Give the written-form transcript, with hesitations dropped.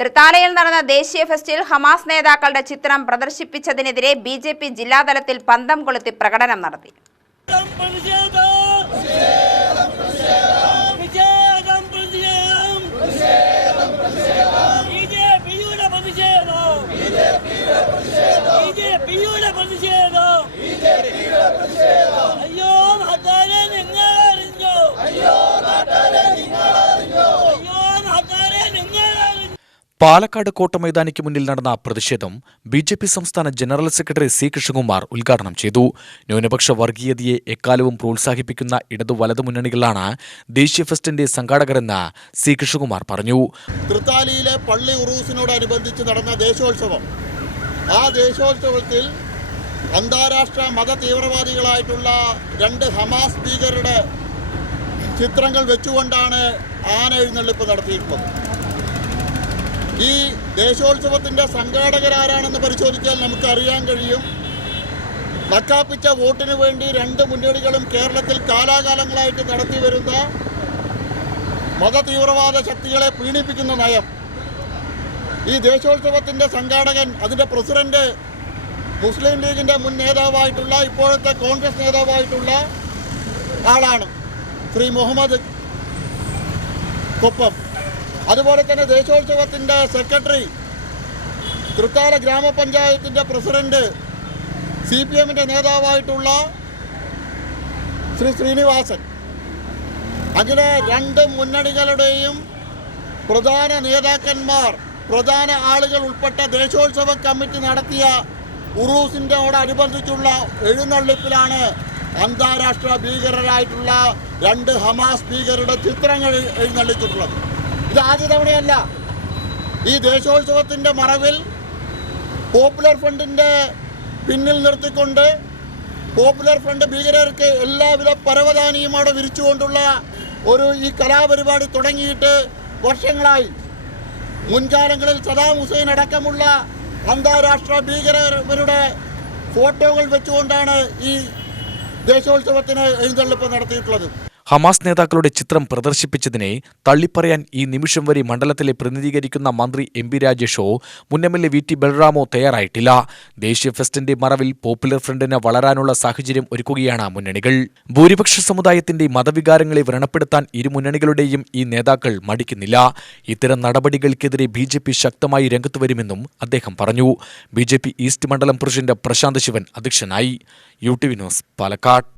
തൃത്താലയിൽ നടന്ന ദേശീയ ഫെസ്റ്റിൽ ഹമാസ് നേതാക്കളുടെ ചിത്രം പ്രദർശിപ്പിച്ചതിനെതിരെ ബിജെപി ജില്ലാതലത്തിൽ പന്തം കൊളുത്തി പ്രകടനം നടത്തി. പാലക്കാട് കോട്ടമൈതാനിക്ക് മുന്നിൽ നടന്ന പ്രതിഷേധം ബിജെപി സംസ്ഥാന ജനറൽ സെക്രട്ടറി സി കൃഷ്ണകുമാർ ഉദ്ഘാടനം ചെയ്തു. ന്യൂനപക്ഷ വർഗീയതയെ എക്കാലവും പ്രോത്സാഹിപ്പിക്കുന്ന ഇടതു വലതു മുന്നണികളാണ് ദേശീയ ഫെസ്റ്റിന്റെ സംഘാടകരെന്ന് സി കൃഷ്ണകുമാർ പറഞ്ഞു. തൃത്താലയിലെ പള്ളി ഉറൂസിനോടനുബന്ധിച്ച് നടന്ന ദേശോത്സവം, ആ ദേശോത്സവത്തിൽ അന്താരാഷ്ട്ര മത തീവ്രവാദികളായിട്ടുള്ള 2 ഹമാസ് ഭീകരരുടെ ചിത്രങ്ങൾ വെച്ചുകൊണ്ടാണ് ആന എഴുന്നള്ളിപ്പ് നടത്തിയിട്ടുള്ളത്. ഈ ദേശോത്സവത്തിൻ്റെ സംഘാടകരാരാണെന്ന് പരിശോധിച്ചാൽ നമുക്ക് അറിയാൻ കഴിയും. നക്കാപ്പിച്ച വോട്ടിന് വേണ്ടി 2 മുന്നണികളും കേരളത്തിൽ കാലാകാലങ്ങളായിട്ട് നടത്തി വരുന്ന മത തീവ്രവാദ ശക്തികളെ പീഡിപ്പിക്കുന്ന നയം. ഈ ദേശോത്സവത്തിൻ്റെ സംഘാടകൻ, അതിൻ്റെ പ്രസിഡന്റ് മുസ്ലിം ലീഗിൻ്റെ മുൻ നേതാവായിട്ടുള്ള, ഇപ്പോഴത്തെ കോൺഗ്രസ് നേതാവായിട്ടുള്ള ആളാണ് ശ്രീ മുഹമ്മദ് കൊപ്പം. അതുപോലെ തന്നെ ദേശോത്സവത്തിൻ്റെ സെക്രട്ടറി, തൃത്താല ഗ്രാമപഞ്ചായത്തിൻ്റെ പ്രസിഡന്റ്, CPMൻ്റെ നേതാവായിട്ടുള്ള ശ്രീ ശ്രീനിവാസൻ. അങ്ങനെ 2 മുന്നണികളുടെയും പ്രധാന നേതാക്കന്മാർ, പ്രധാന ആളുകൾ ഉൾപ്പെട്ട ദേശോത്സവ കമ്മിറ്റി നടത്തിയ ഉറൂസിനോടനുബന്ധിച്ചുള്ള എഴുന്നള്ളിപ്പിലാണ് അന്താരാഷ്ട്ര ഭീകരരായിട്ടുള്ള 2 ഹമാസ് ഭീകരരുടെ ചിത്രങ്ങൾ എഴുന്നള്ളിച്ചിട്ടുള്ളത്. ഇത് ആദ്യ തവണയല്ല. ഈ ദേശോത്സവത്തിൻ്റെ മറവിൽ പോപ്പുലർ ഫ്രണ്ടിൻ്റെ പിന്നിൽ നിർത്തിക്കൊണ്ട് പോപ്പുലർ ഫ്രണ്ട് ഭീകരർക്ക് എല്ലാവിധ പരവതാനിയും അവിടെ വിരിച്ചുകൊണ്ടുള്ള ഈ കലാപരിപാടി തുടങ്ങിയിട്ട് വർഷങ്ങളായി. മുൻകാലങ്ങളിൽ സദാം ഹുസൈൻ അടക്കമുള്ള അന്താരാഷ്ട്ര ഭീകരരുടെ ഫോട്ടോകൾ വെച്ചുകൊണ്ടാണ് ഈ ദേശോത്സവത്തിന് എഴുന്നള്ളിപ്പ് നടത്തിയിട്ടുള്ളത്. ഹമാസ് നേതാക്കളുടെ ചിത്രം പ്രദർശിപ്പിച്ചതിനെ തള്ളിപ്പറയാൻ ഈ നിമിഷം വരെ മണ്ഡലത്തിലെ പ്രതിനിധീകരിക്കുന്ന മന്ത്രി MP രാജേഷോ മുൻ MLA VT ബൽറാമോ തയ്യാറായിട്ടില്ല. ദേശീയ ഫെസ്റ്റിന്റെ മറവിൽ പോപ്പുലർ ഫ്രണ്ടിന് വളരാനുള്ള സാഹചര്യം ഒരുക്കുകയാണ് മുന്നണികൾ. ഭൂരിപക്ഷ സമുദായത്തിന്റെ മതവികാരങ്ങളെ വ്രണപ്പെടുത്താൻ ഇരു മുന്നണികളുടെയും ഈ നേതാക്കൾ മടിക്കുന്നില്ല. ഇത്തരം നടപടികൾക്കെതിരെ BJP ശക്തമായി രംഗത്ത് വരുമെന്നും അദ്ദേഹം പറഞ്ഞു. BJP ഈസ്റ്റ് മണ്ഡലം പ്രസിഡന്റ് പ്രശാന്ത് ശിവൻ അധ്യക്ഷനായി. UTV news, Palakkad.